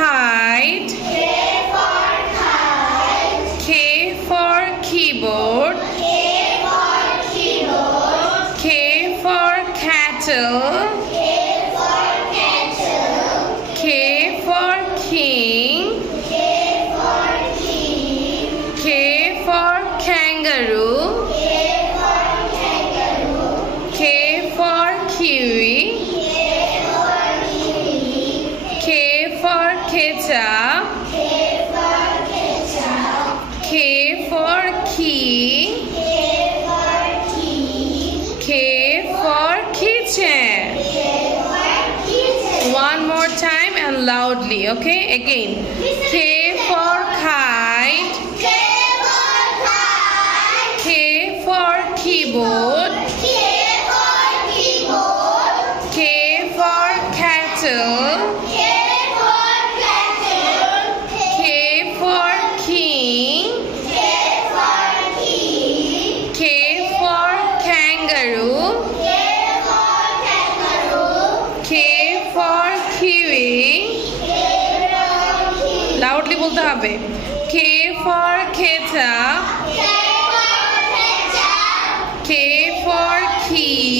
kite. K for keyboard. K for cattle. K for king. K for kangaroo. K for kiwi. K for ketchup. K for key. K for kitchen. One more time and loudly, okay? Again. K for kite. K for keyboard. K for cattle. K for king. K for kangaroo. K for kiwi. Loudly বলতে হবে. K for ketchup. K for key.